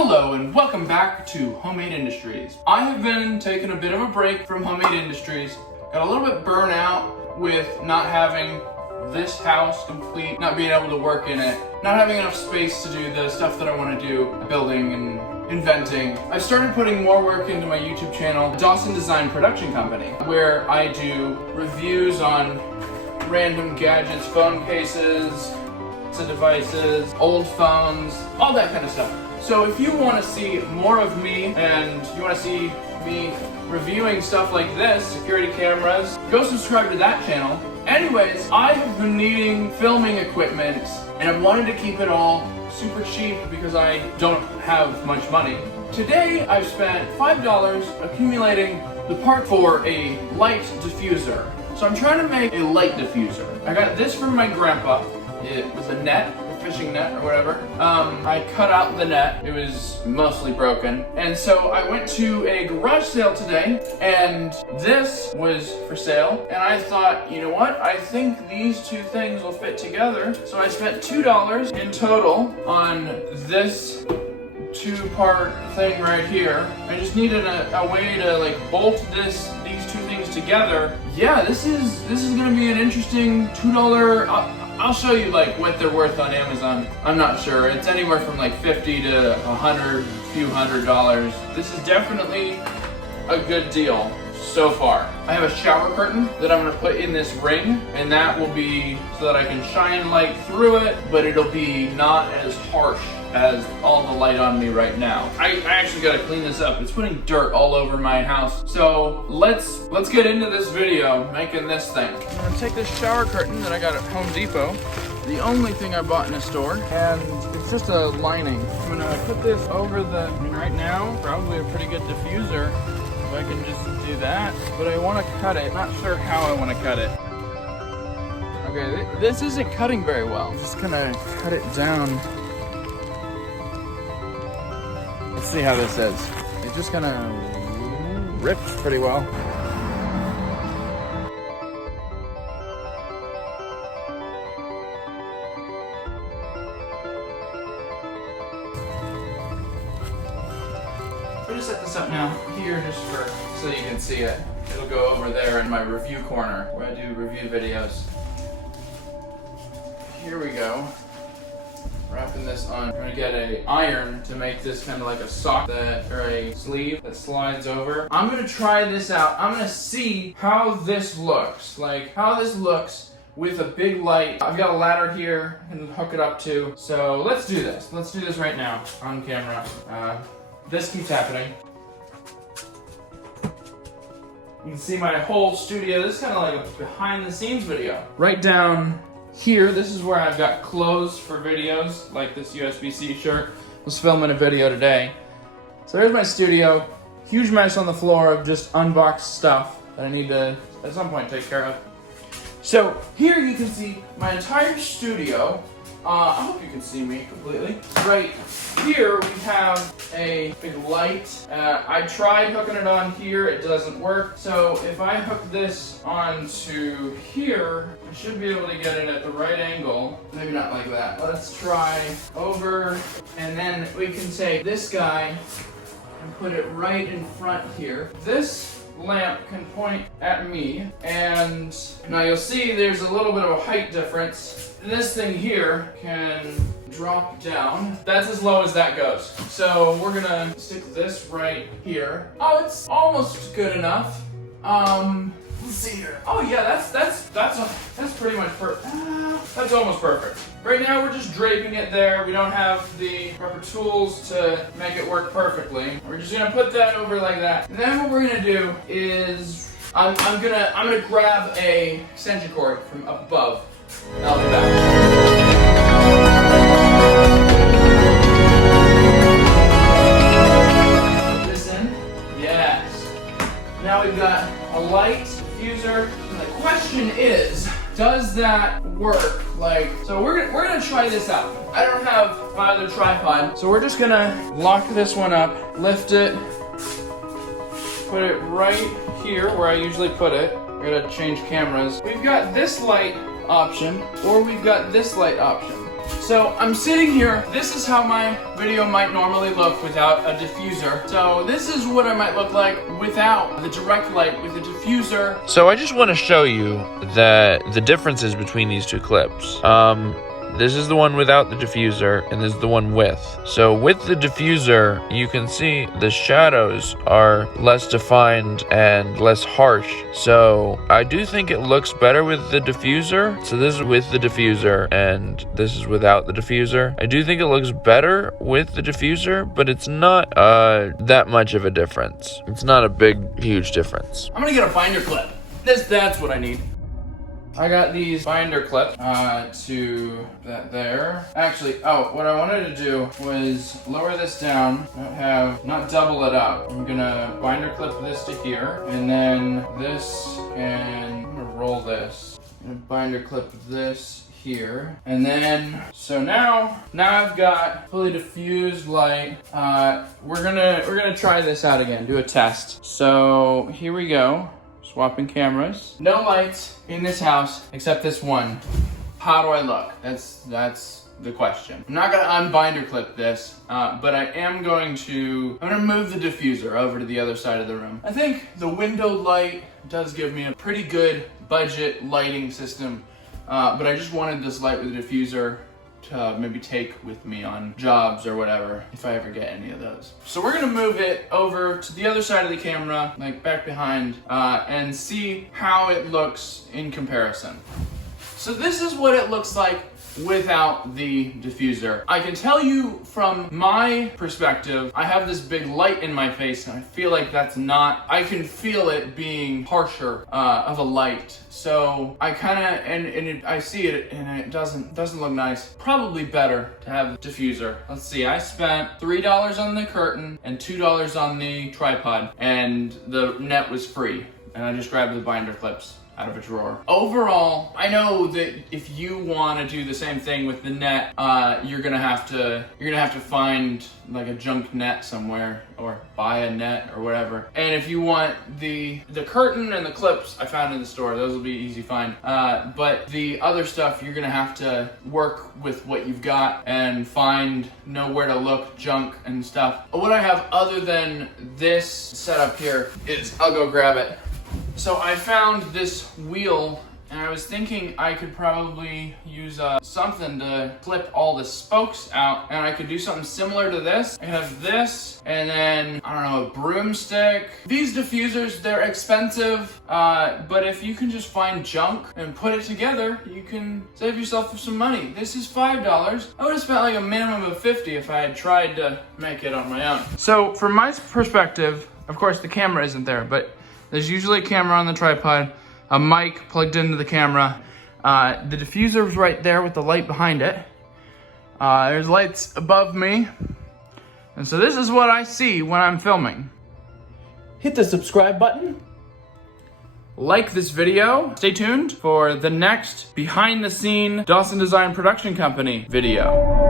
Hello and welcome back to Homemade Industries. I have been taking a bit of a break from Homemade Industries. Got a little bit burnt out with not having this house complete, not being able to work in it, not having enough space to do the stuff that I want to do, building and inventing. I started putting more work into my YouTube channel, Dawson Design Production Company, where I do reviews on random gadgets, phone cases, devices, old phones, all that kind of stuff. So if you want to see more of me and you want to see me reviewing stuff like this, security cameras, go subscribe to that channel. Anyways, I have been needing filming equipment and I wanted to keep it all super cheap because I don't have much money. Today I've spent $5 accumulating the part for a light diffuser. So I'm trying to make a light diffuser. I got this from my grandpa. It was a net, a fishing net or whatever. I cut out the net. It was mostly broken. And so I went to a garage sale today and this was for sale. And I thought, you know what? I think these two things will fit together. So I spent $2 in total on this two-part thing right here. I just needed a way to like bolt these two things together. Yeah, this is gonna be an interesting $2. I'll show you like what they're worth on Amazon. I'm not sure. It's anywhere from like 50 to 100, few $100. This is definitely a good deal so far. I have a shower curtain that I'm gonna put in this ring, and that will be so that I can shine light through it, but it'll be not as harsh as all the light on me right now. I actually gotta clean this up. It's putting dirt all over my house. So let's get into this video making this thing. I'm gonna take this shower curtain that I got at Home Depot, the only thing I bought in a store, and it's just a lining. I'm gonna put this over right now, probably a pretty good diffuser, if I can just do that. But I wanna cut it, not sure how I wanna cut it. Okay, this isn't cutting very well. I'm just gonna cut it down. Let's see how this is. It just kind of rips pretty well. I'm gonna set this up now here just so you can see it. It'll go over there in my review corner where I do review videos. Here we go. Wrapping this on. I'm gonna get an iron to make this kind of like a sock or a sleeve that slides over. I'm gonna try this out. I'm gonna see how this looks. Like how this looks with a big light. I've got a ladder here and hook it up to. So let's do this. Let's do this right now on camera. This keeps happening. You can see my whole studio. This is kind of like a behind the scenes video. Right down here, this is where I've got clothes for videos, like this USB-C shirt. I was filming a video today. So there's my studio. Huge mess on the floor of just unboxed stuff that I need to, at some point, take care of. So here you can see my entire studio. I hope you can see me completely. Right here we have a big light. I tried hooking it on here, it doesn't work. So if I hook this onto here, I should be able to get it at the right angle. Maybe not like that. Let's try over, and then we can take this guy and put it right in front here. This lamp can point at me, and now you'll see there's a little bit of a height difference. This thing here can drop down. That's as low as that goes. So we're gonna stick this right here. Oh, it's almost good enough. Let's see here. Oh yeah, that's pretty much perfect. That's almost perfect. Right now we're just draping it there. We don't have the proper tools to make it work perfectly. We're just gonna put that over like that. And then what we're gonna do is I'm gonna grab a extension cord from up above. And I'll be back. Put this in. Yes. Now we've got a light diffuser. And the question is, does that work? Like, so we're gonna try this out. I don't have my other tripod, so we're just gonna lock this one up, lift it, put it right here where I usually put it. We're gonna change cameras. We've got this light option, or we've got this light option. So I'm sitting here. This is how my video might normally look without a diffuser. So this is what I might look like without the direct light with the diffuser. So I just want to show you that the differences between these two clips. This is the one without the diffuser, and this is the one with. So with the diffuser, you can see the shadows are less defined and less harsh. So I do think it looks better with the diffuser. So this is with the diffuser, and this is without the diffuser. I do think it looks better with the diffuser, but it's not that much of a difference. It's not a big, huge difference. I'm gonna get a binder clip. That's what I need. I got these binder clips to that there. Actually, what I wanted to do was lower this down, not double it up. I'm gonna binder clip this to here, and then this, and I'm gonna roll this. I'm gonna binder clip this here, and then so now I've got fully diffused light. We're gonna try this out again, do a test. So here we go. Swapping cameras. No lights in this house except this one. How do I look? That's the question. I'm not gonna unbinder clip this, but I am going to. I'm gonna move the diffuser over to the other side of the room. I think the window light does give me a pretty good budget lighting system, but I just wanted this light with a diffuser to maybe take with me on jobs or whatever, if I ever get any of those. So we're gonna move it over to the other side of the camera, like back behind, and see how it looks in comparison. So this is what it looks like without the diffuser. I can tell you from my perspective, I have this big light in my face, and I feel like I can feel it being harsher of a light. So I kind of, I see it, and it doesn't look nice. Probably better to have a diffuser. Let's see, I spent $3 on the curtain and $2 on the tripod, and the net was free. And I just grabbed the binder clips out of a drawer. Overall, I know that if you want to do the same thing with the net, you're gonna have to find like a junk net somewhere, or buy a net or whatever. And if you want the curtain and the clips, I found in the store, those will be easy find. But the other stuff, you're gonna have to work with what you've got and know where to look, junk and stuff. What I have other than this setup here is, I'll go grab it. So I found this wheel, and I was thinking I could probably use something to clip all the spokes out, and I could do something similar to this. I have this, and then, I don't know, a broomstick. These diffusers, they're expensive, but if you can just find junk and put it together, you can save yourself some money. This is $5. I would have spent like a minimum of $50 if I had tried to make it on my own. So from my perspective, of course the camera isn't there, but there's usually a camera on the tripod, a mic plugged into the camera. The diffuser's right there with the light behind it. There's lights above me. And so this is what I see when I'm filming. Hit the subscribe button. Like this video. Stay tuned for the next behind the scene Dawson Design Production Company video.